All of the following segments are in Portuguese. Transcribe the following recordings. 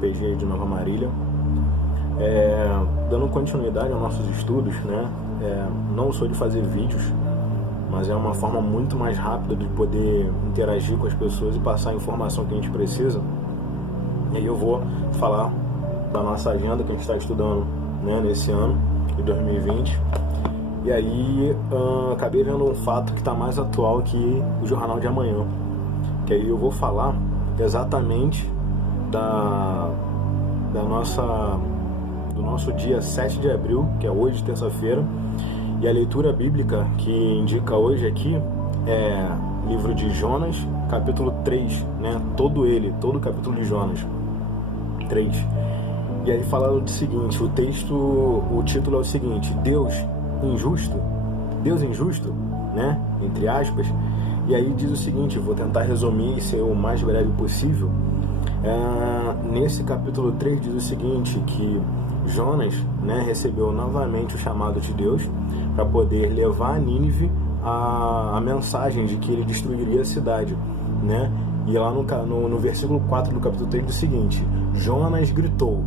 PG de Nova Marília. Dando continuidade aos nossos estudos, né? Não sou de fazer vídeos, mas é uma forma muito mais rápida de poder interagir com as pessoas e passar a informação que a gente precisa. E aí eu vou falar da nossa agenda que a gente está estudando, né, nesse ano de 2020. E aí acabei vendo um fato que está mais atual que o Jornal de Amanhã, que aí eu vou falar exatamente do nosso dia 7 de abril, que é hoje, terça-feira. E a leitura bíblica que indica hoje aqui é livro de Jonas, capítulo 3, né? Todo o capítulo de Jonas 3. E aí fala o seguinte, o título é o seguinte: Deus injusto, né? Entre aspas. E aí diz o seguinte, vou tentar resumir e ser o mais breve possível. Nesse capítulo 3 diz o seguinte, que Jonas, né, recebeu novamente o chamado de Deus para poder levar a Nínive a mensagem de que ele destruiria a cidade, né? E lá no versículo 4 do capítulo 3 diz o seguinte: Jonas gritou,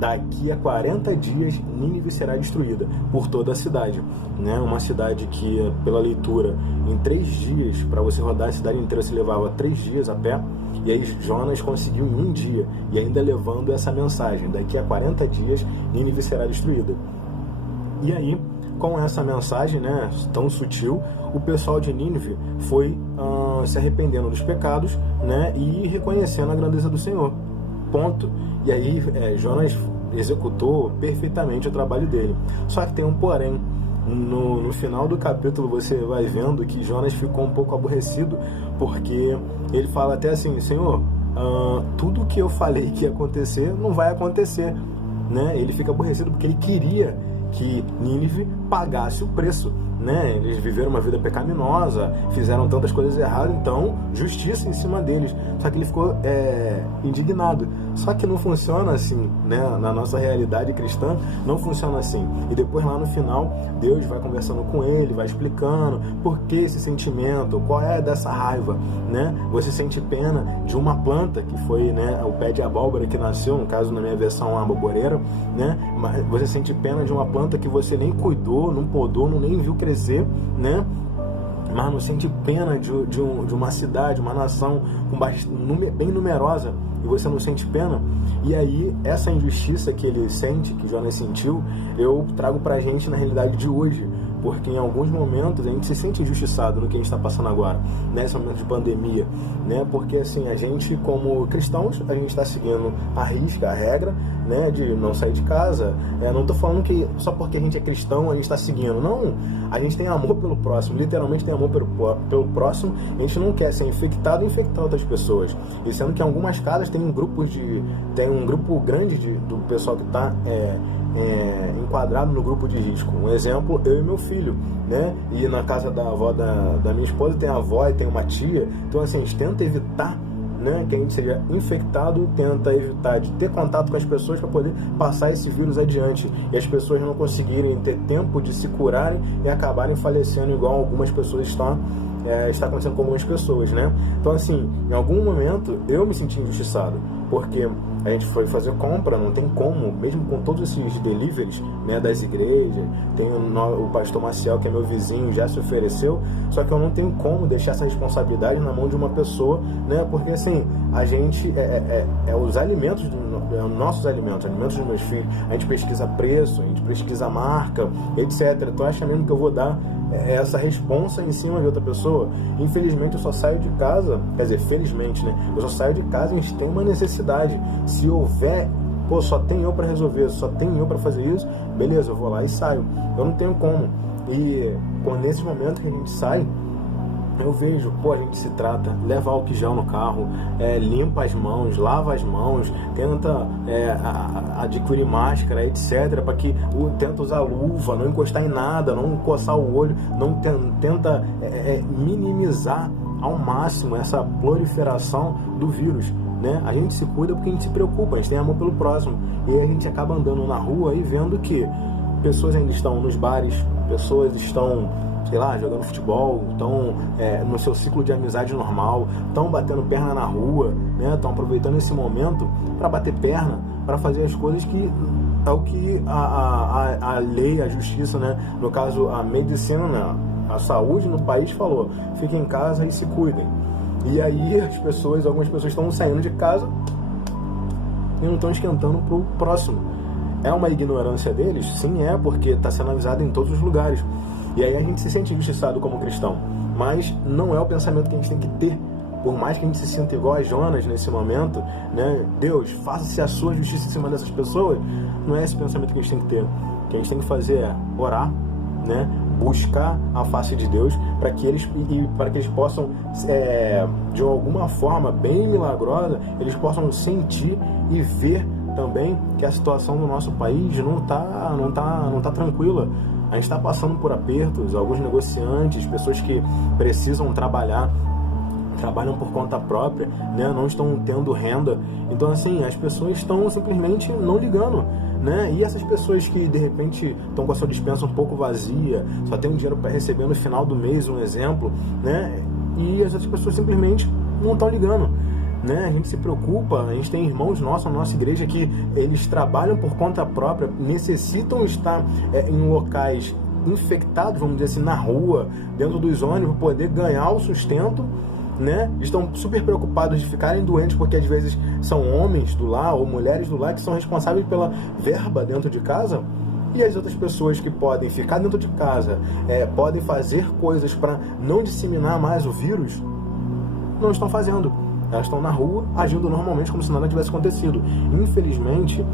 daqui a 40 dias Nínive será destruída por toda a cidade, né? Uma cidade que, pela leitura, em 3 dias, para você rodar a cidade inteira, se levava 3 dias a pé. E aí Jonas conseguiu em 1 dia, e ainda levando essa mensagem: daqui a 40 dias Nínive será destruída. E aí, com essa mensagem, né, tão sutil, o pessoal de Nínive foi se arrependendo dos pecados, né, e reconhecendo a grandeza do Senhor. Ponto. E aí Jonas executou perfeitamente o trabalho dele. Só que tem um porém. No final do capítulo você vai vendo que Jonas ficou um pouco aborrecido, porque ele fala até assim: Senhor, tudo que eu falei que ia acontecer não vai acontecer, né? Ele fica aborrecido porque ele queria que Nínive pagasse o preço, né? Eles viveram uma vida pecaminosa, fizeram tantas coisas erradas, então justiça em cima deles. Só que ele ficou indignado. Só que não funciona assim, né? Na nossa realidade cristã não funciona assim. E depois lá no final Deus vai conversando com ele, vai explicando por que esse sentimento, qual é dessa raiva, né? Você sente pena de uma planta que foi, né, o pé de abóbora que nasceu, no caso na minha versão a aboboreira, né? Mas você sente pena de uma planta que você nem cuidou, não podou, nem viu crescer, né? Mas não sente pena de uma cidade, uma nação bem numerosa, e você não sente pena. E aí, essa injustiça que ele sente, que Jonas sentiu, eu trago pra gente na realidade de hoje. Porque em alguns momentos a gente se sente injustiçado no que a gente está passando agora, nesse momento de pandemia, né? Porque assim, a gente como cristãos, a gente está seguindo a risca, a regra, né, de não sair de casa. Não estou falando que só porque a gente é cristão a gente está seguindo, não. A gente tem amor pelo próximo, literalmente tem amor pelo próximo. A gente não quer ser infectado e infectar outras pessoas. E sendo que em algumas casas tem um grupo grande do pessoal que está enquadrado no grupo de risco. Um exemplo, eu e meu filho, né? E na casa da avó da minha esposa tem a avó e tem uma tia. Então assim, a gente tenta evitar, né, que a gente seja infectado, tenta evitar de ter contato com as pessoas para poder passar esse vírus adiante e as pessoas não conseguirem ter tempo de se curarem e acabarem falecendo, igual algumas pessoas está acontecendo com algumas pessoas, né? Então assim, em algum momento eu me senti injustiçado, porque a gente foi fazer compra, não tem como, mesmo com todos esses deliveries, né, das igrejas, tem o pastor Maciel, que é meu vizinho, já se ofereceu, só que eu não tenho como deixar essa responsabilidade na mão de uma pessoa, né, porque assim, a gente, os alimentos, nossos alimentos dos meus filhos, a gente pesquisa preço, a gente pesquisa marca, etc. Tu acha mesmo que eu vou dar essa responsa em cima de outra pessoa? Infelizmente eu só saio de casa, quer dizer, felizmente, né, eu só saio de casa, a gente tem uma necessidade. Se houver, só tem eu para resolver, só tem eu para fazer isso, beleza, eu vou lá e saio. Eu não tenho como. E nesses momentos que a gente sai, eu vejo, a gente se trata, leva álcool gel no carro, limpa as mãos, lava as mãos, tenta adquirir máscara, etc, para que tenta usar luva, não encostar em nada, não coçar o olho, não tenta minimizar ao máximo essa proliferação do vírus, né? A gente se cuida porque a gente se preocupa, a gente tem amor pelo próximo, e a gente acaba andando na rua e vendo que pessoas ainda estão nos bares, pessoas estão sei lá, jogando futebol, estão no seu ciclo de amizade normal, estão batendo perna na rua, né? Estão aproveitando esse momento para bater perna, para fazer as coisas que é o que a lei, a justiça, né? No caso, a medicina, né? A saúde no país falou, fiquem em casa e se cuidem. E aí algumas pessoas estão saindo de casa e não estão esquentando pro próximo. É uma ignorância deles? Sim, porque está sendo avisado em todos os lugares. E aí a gente se sente injustiçado como cristão. Mas não é o pensamento que a gente tem que ter. Por mais que a gente se sinta igual a Jonas nesse momento, né? Deus, faça-se a sua justiça em cima dessas pessoas. Não é esse pensamento que a gente tem que ter. O que a gente tem que fazer é orar, né? Buscar a face de Deus para que eles possam, de alguma forma bem milagrosa, eles possam sentir e ver também que a situação do nosso país não tá tranquila. A gente está passando por apertos, alguns negociantes, pessoas que precisam trabalham por conta própria, né? Não estão tendo renda. Então, assim, as pessoas estão simplesmente não ligando, né? E essas pessoas que, de repente, estão com a sua despensa um pouco vazia, só tem um dinheiro para receber no final do mês, um exemplo, né? E essas pessoas simplesmente não estão ligando, né? A gente se preocupa, a gente tem irmãos nossos na nossa igreja que eles trabalham por conta própria, necessitam estar em locais infectados, vamos dizer assim, na rua, dentro dos ônibus, poder ganhar o sustento, né? Estão super preocupados de ficarem doentes porque às vezes são homens do lar ou mulheres do lar que são responsáveis pela verba dentro de casa, e as outras pessoas que podem ficar dentro de casa, podem fazer coisas para não disseminar mais o vírus, não estão fazendo. Elas estão na rua agindo normalmente como se nada tivesse acontecido. Infelizmente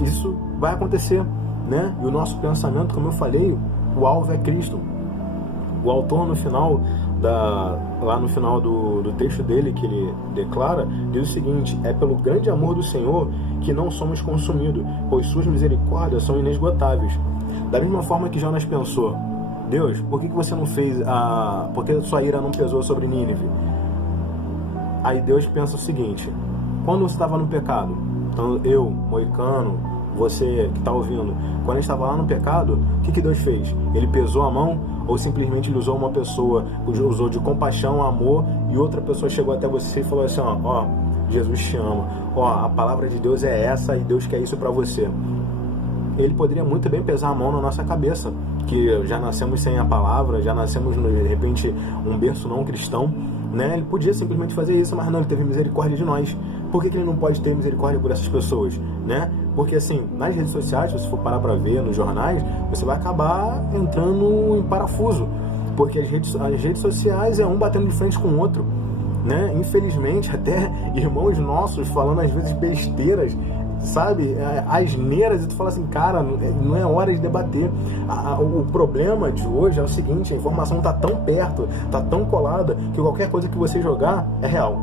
isso vai acontecer, né? E o nosso pensamento, como eu falei, o alvo é Cristo. O autor lá no final do texto dele, que ele declara, diz o seguinte: é pelo grande amor do Senhor que não somos consumidos, pois suas misericórdias são inesgotáveis. Da mesma forma que Jonas pensou, Deus, por que você não fez por que sua ira não pesou sobre Nínive? Aí Deus pensa o seguinte: quando você estava no pecado, então eu, moicano, você que está ouvindo, quando ele estava lá no pecado, o que Deus fez? Ele pesou a mão? Ou simplesmente ele usou uma pessoa, usou de compaixão, amor, e outra pessoa chegou até você e falou assim, ó, Jesus te ama, a palavra de Deus é essa e Deus quer isso para você. Ele poderia muito bem pesar a mão na nossa cabeça, que já nascemos sem a palavra, já nascemos de repente um berço não cristão, né? Ele podia simplesmente fazer isso, mas não, ele teve misericórdia de nós. Por que ele não pode ter misericórdia por essas pessoas, né? Porque assim, nas redes sociais, se você for parar para ver, nos jornais, você vai acabar entrando em parafuso, porque as redes sociais é um batendo de frente com o outro, né? Infelizmente, até irmãos nossos falando às vezes besteiras, sabe, asneiras, e tu fala assim, cara, não é hora de debater. O problema de hoje é o seguinte: a informação está tão perto, está tão colada, que qualquer coisa que você jogar é real,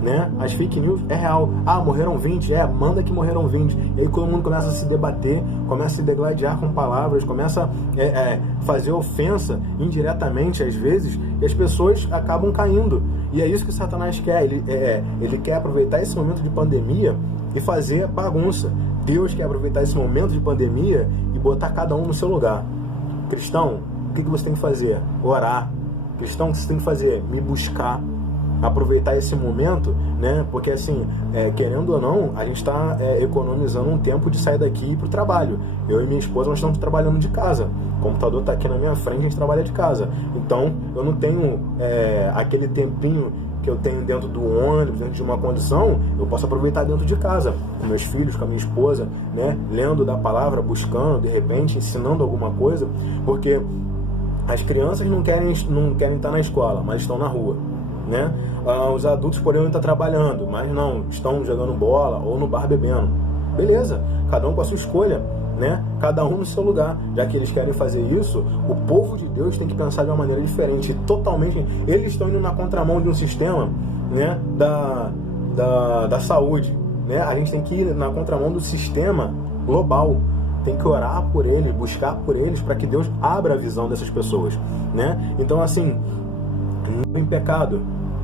né? As fake news é real. Morreram 20, manda que morreram 20. E aí todo mundo começa a se debater, começa a se degladiar com palavras, começa a fazer ofensa indiretamente às vezes, e as pessoas acabam caindo. E é isso que Satanás quer. Ele quer aproveitar esse momento de pandemia e fazer bagunça. Deus quer aproveitar esse momento de pandemia e botar cada um no seu lugar. Cristão, o que você tem que fazer? Orar. Cristão, o que você tem que fazer? Me buscar. Aproveitar esse momento, né? Porque assim, querendo ou não, a gente está economizando um tempo de sair daqui e ir para o trabalho. Eu e minha esposa, nós estamos trabalhando de casa. O computador está aqui na minha frente, a gente trabalha de casa. Então, eu não tenho aquele tempinho que eu tenho dentro do ônibus, dentro de uma condição, eu posso aproveitar dentto de casa, com meus filhos, com a minha esposa, né? Lendo da palavra, buscando, de repente, ensinando alguma coisa, porque as crianças não querem estar na escola, mas estão na rua, né? Os adultos poderiam estar trabalhando, mas não, estão jogando bola ou no bar bebendo. Beleza, cada um com a sua escolha, né? Cada um no seu lugar. Já que eles querem fazer isso, o povo de Deus tem que pensar de uma maneira diferente, totalmente. Eles estão indo na contramão de um sistema, né? da saúde, né? A gente tem que ir na contramão do sistema global. Tem que orar por eles, buscar por eles, para que Deus abra a visão dessas pessoas, né? Então, assim, em pecado,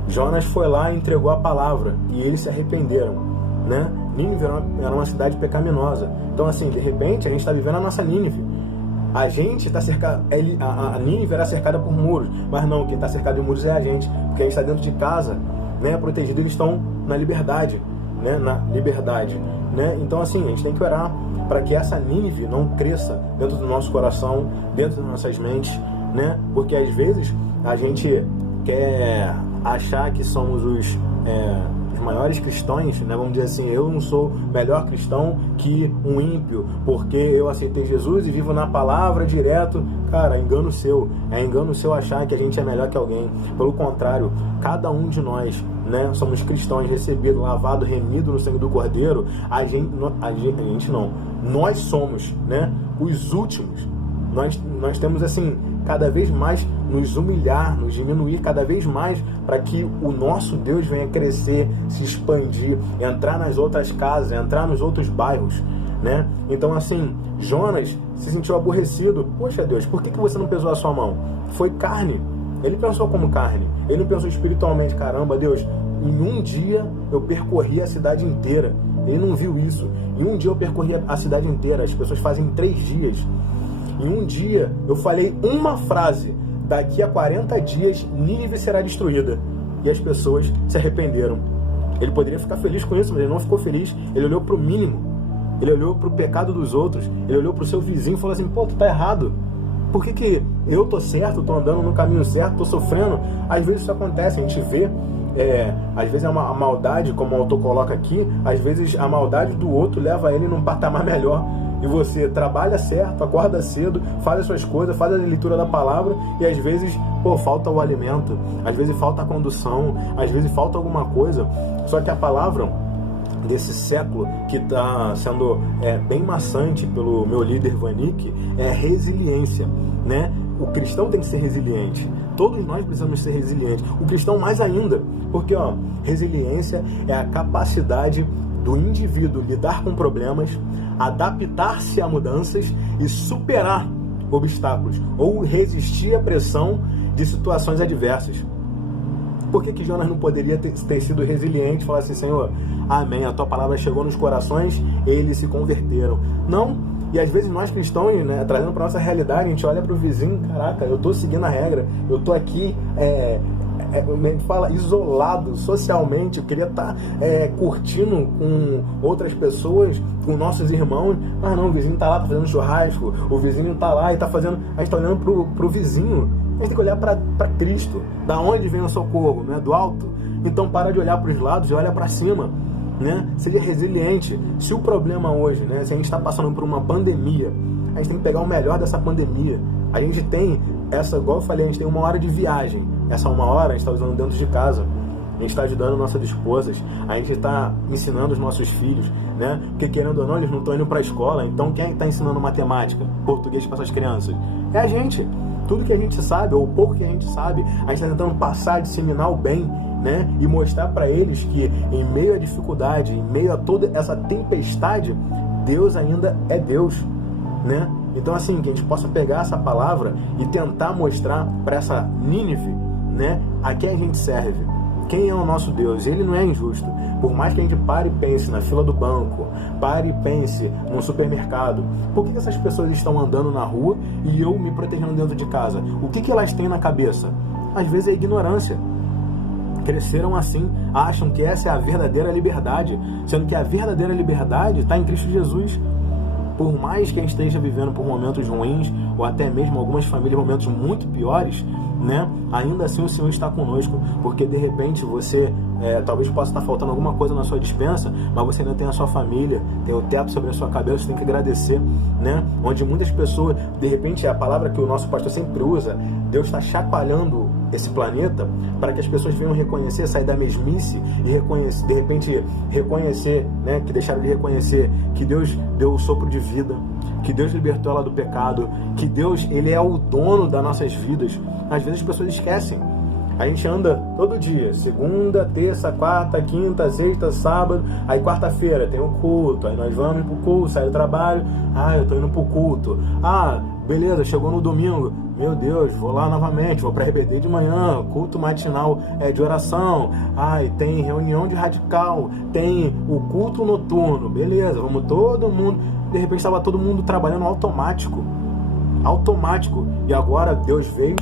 Jonas foi lá e entregou a palavra, e eles se arrependeram, né? Nínive era uma cidade pecaminosa. Então, assim, de repente, a gente está vivendo a nossa Nínive. A gente está cercado, a Nínive era cercada por muros, mas não, quem está cercado de muros é a gente, porque a gente está dentro de casa, né, protegido, eles estão na liberdade, né, né? Então assim, a gente tem que orar para que essa Nínive não cresça dentro do nosso coração, dentro das nossas mentes, né? Porque às vezes a gente quer achar que somos os maiores cristãos, né? Vamos dizer assim, eu não sou melhor cristão que um ímpio, porque eu aceitei Jesus e vivo na palavra direto. Cara, engano seu. É engano seu achar que a gente é melhor que alguém. Pelo contrário, cada um de nós, né, somos cristãos, recebidos, lavados, remidos no sangue do Cordeiro. A gente não. Nós somos, né, os últimos. Nós temos, assim, cada vez mais nos humilhar, nos diminuir cada vez mais para que o nosso Deus venha crescer, se expandir, entrar nas outras casas, entrar nos outros bairros, né? Então, assim, Jonas se sentiu aborrecido. Poxa, Deus, por que você não pesou a sua mão? Foi carne. Ele pensou como carne. Ele não pensou espiritualmente. Caramba, Deus, em um dia eu percorri a cidade inteira. Ele não viu isso. Em um dia eu percorri a cidade inteira. As pessoas fazem em 3 dias. Em um dia eu falei uma frase: daqui a 40 dias Nínive será destruída. E as pessoas se arrependeram. Ele poderia ficar feliz com isso, mas ele não ficou feliz. Ele olhou para o mínimo. Ele olhou para o pecado dos outros. Ele olhou para o seu vizinho e falou assim: pô, tu tá errado. Por que eu tô certo, tô andando no caminho certo, tô sofrendo? Às vezes isso acontece, a gente vê, às vezes é uma maldade, como o autor coloca aqui, às vezes a maldade do outro leva ele num patamar melhor. E você trabalha certo, acorda cedo, faz as suas coisas, faz a leitura da palavra e às vezes, falta o alimento, às vezes falta a condução, às vezes falta alguma coisa. Só que a palavra desse século, que está sendo bem maçante pelo meu líder Vanik, é resiliência, né? O cristão tem que ser resiliente. Todos nós precisamos ser resilientes. O cristão mais ainda, porque resiliência é a capacidade do indivíduo lidar com problemas, adaptar-se a mudanças e superar obstáculos ou resistir à pressão de situações adversas. Por que Jonas não poderia ter sido resiliente e falar assim: Senhor, amém, a tua palavra chegou nos corações, eles se converteram? Não. E às vezes nós cristãos, né, trazendo para nossa realidade, a gente olha para o vizinho: caraca, eu estou seguindo a regra, eu estou aqui isolado socialmente, eu queria estar curtindo com outras pessoas, com nossos irmãos. Ah não, o vizinho está lá, está fazendo churrasco, o vizinho está lá e está fazendo. A gente está olhando para o vizinho. A gente tem que olhar para Cristo, da onde vem o socorro, né? Do alto. Então para de olhar para os lados e olha para cima, né? Seja resiliente. Se o problema hoje, né, se a gente está passando por uma pandemia, a gente tem que pegar o melhor dessa pandemia. A gente tem igual eu falei, a gente tem 1 hora de viagem. Essa 1 hora a gente está usando dentro de casa. A gente está ajudando nossas esposas, a gente está ensinando os nossos filhos, né? Porque querendo ou não, eles não estão indo para a escola. Então quem é que está ensinando matemática, português para essas crianças? É a gente. Tudo que a gente sabe, ou pouco que a gente sabe, a gente está tentando passar, disseminar o bem, né? E mostrar para eles que em meio à dificuldade, em meio a toda essa tempestade, Deus ainda é Deus, né? Então assim, que a gente possa pegar essa palavra e tentar mostrar para essa Nínive, né, a quem a gente serve. Quem é o nosso Deus? Ele não é injusto. Por mais que a gente pare e pense na fila do banco, pare e pense no supermercado, por que essas pessoas estão andando na rua e eu me protegendo dentro de casa? O que elas têm na cabeça? Às vezes é ignorância. Cresceram assim, acham que essa é a verdadeira liberdade, sendo que a verdadeira liberdade está em Cristo Jesus. Por mais que a gente esteja vivendo por momentos ruins, ou até mesmo algumas famílias momentos muito piores, né? Ainda assim o Senhor está conosco, porque de repente você talvez possa estar faltando alguma coisa na sua despensa, mas você ainda tem a sua família, tem o teto sobre a sua cabeça, você tem que agradecer, né? Onde muitas pessoas, de repente, a palavra que o nosso pastor sempre usa, Deus está chacoalhando esse planeta para que as pessoas venham reconhecer, sair da mesmice e reconhecer, de repente reconhecer, né, que deixaram de reconhecer que Deus deu o sopro de vida, que Deus libertou ela do pecado, que Deus, Ele é o dono das nossas vidas. Às vezes as pessoas esquecem. A gente anda todo dia, segunda, terça, quarta, quinta, sexta, sábado, aí quarta-feira tem o culto, aí nós vamos pro culto, sai do trabalho, eu tô indo pro culto, beleza, chegou no domingo, meu Deus, vou lá novamente, vou pra RBD de manhã, culto matinal de oração, tem reunião de radical, tem o culto noturno, beleza, vamos todo mundo, de repente estava todo mundo trabalhando automático, automático. E agora Deus veio,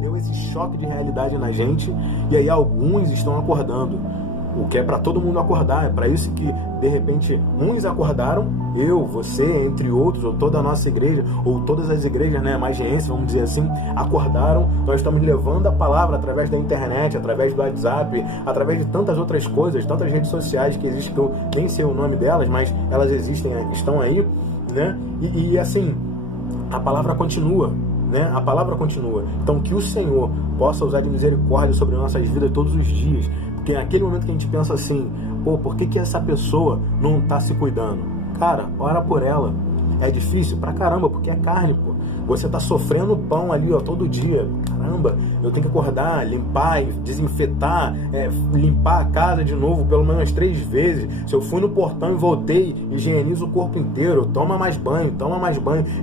deu esse choque de realidade na gente, e aí alguns estão acordando. O que é para todo mundo acordar, é para isso que, de repente, uns acordaram, eu, você, entre outros, ou toda a nossa igreja, ou todas as igrejas, né, magienses, vamos dizer assim, acordaram. Nós estamos levando a palavra através da internet, através do WhatsApp, através de tantas outras coisas, tantas redes sociais que existem, que eu nem sei o nome delas, mas elas existem, estão aí, né, e assim, a palavra continua, né? A palavra continua. Então, que o Senhor possa usar de misericórdia sobre nossas vidas todos os dias. Porque naquele momento que a gente pensa assim, pô, por que essa pessoa não está se cuidando? Cara, ora por ela. É difícil pra caramba, porque é carne, pô. Você tá sofrendo pão ali, ó, todo dia. Caramba, eu tenho que acordar, limpar, desinfetar, limpar a casa de novo pelo menos 3 vezes. Se eu fui no portão e voltei, higienizo o corpo inteiro, toma mais banho,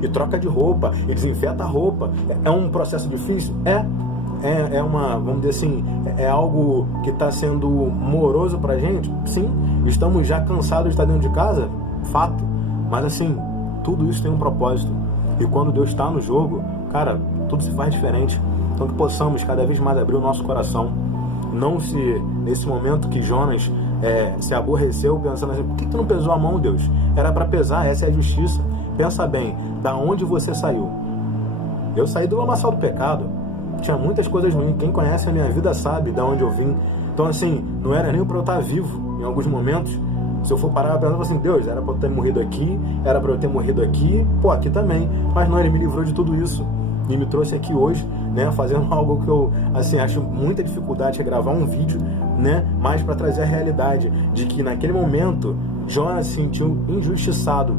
e troca de roupa, e desinfeta a roupa. É um processo difícil? É uma, vamos dizer assim, é algo que está sendo moroso pra gente? Sim. Estamos já cansados de estar dentro de casa? Fato. Mas assim, tudo isso tem um propósito. E quando Deus está no jogo, cara, tudo se faz diferente. Então que possamos cada vez mais abrir o nosso coração. Não se, nesse momento que Jonas se aborreceu, pensando assim, por que tu não pesou a mão, Deus? Era para pesar, essa é a justiça. Pensa bem, da onde você saiu? Eu saí do lamaçal do pecado. Tinha muitas coisas ruins. Quem conhece a minha vida sabe de onde eu vim. Então assim, não era nem para eu estar vivo em alguns momentos. Se eu for parar, eu pensava assim, Deus, era para eu ter morrido aqui, era para eu ter morrido aqui, pô, aqui também. Mas não, Ele me livrou de tudo isso e me trouxe aqui hoje, né, fazendo algo que eu, assim, acho muita dificuldade, é gravar um vídeo, né, mas para trazer a realidade de que naquele momento Jonas se sentiu injustiçado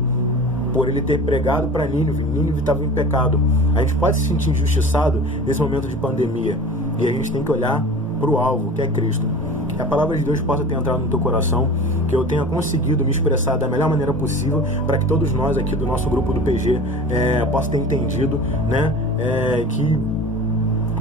por ele ter pregado para Nínive. Nínive estava em pecado. A gente pode se sentir injustiçado nesse momento de pandemia e a gente tem que olhar para o alvo, que é Cristo. Que a palavra de Deus possa ter entrado no teu coração, que eu tenha conseguido me expressar da melhor maneira possível, para que todos nós aqui do nosso grupo do PG possam ter entendido, né, que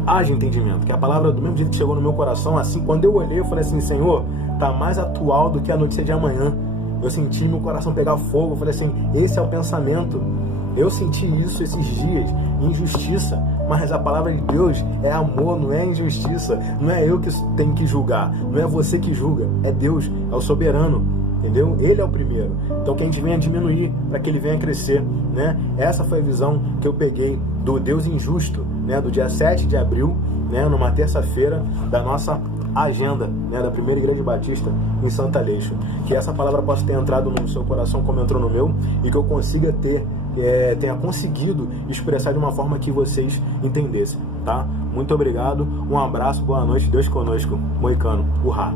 haja entendimento, que a palavra do mesmo jeito que chegou no meu coração, assim, quando eu olhei, eu falei assim, Senhor, tá mais atual do que a notícia de amanhã. Eu senti meu coração pegar fogo, eu falei assim, esse é o pensamento. Eu senti isso esses dias, injustiça, mas a palavra de Deus é amor, não é injustiça. Não é eu que tenho que julgar, não é você que julga, é Deus, é o soberano, entendeu? Ele é o primeiro. Então que a gente venha diminuir para que ele venha crescer, né? Essa foi a visão que eu peguei do Deus injusto, né? Do dia 7 de abril, né? Numa terça-feira da nossa agenda, né, da Primeira Igreja Batista em Santo Aleixo. Que essa palavra possa ter entrado no seu coração como entrou no meu, e que eu consiga tenha conseguido expressar de uma forma que vocês entendessem, tá? Muito obrigado, um abraço, boa noite, Deus conosco, Moicano, urrá!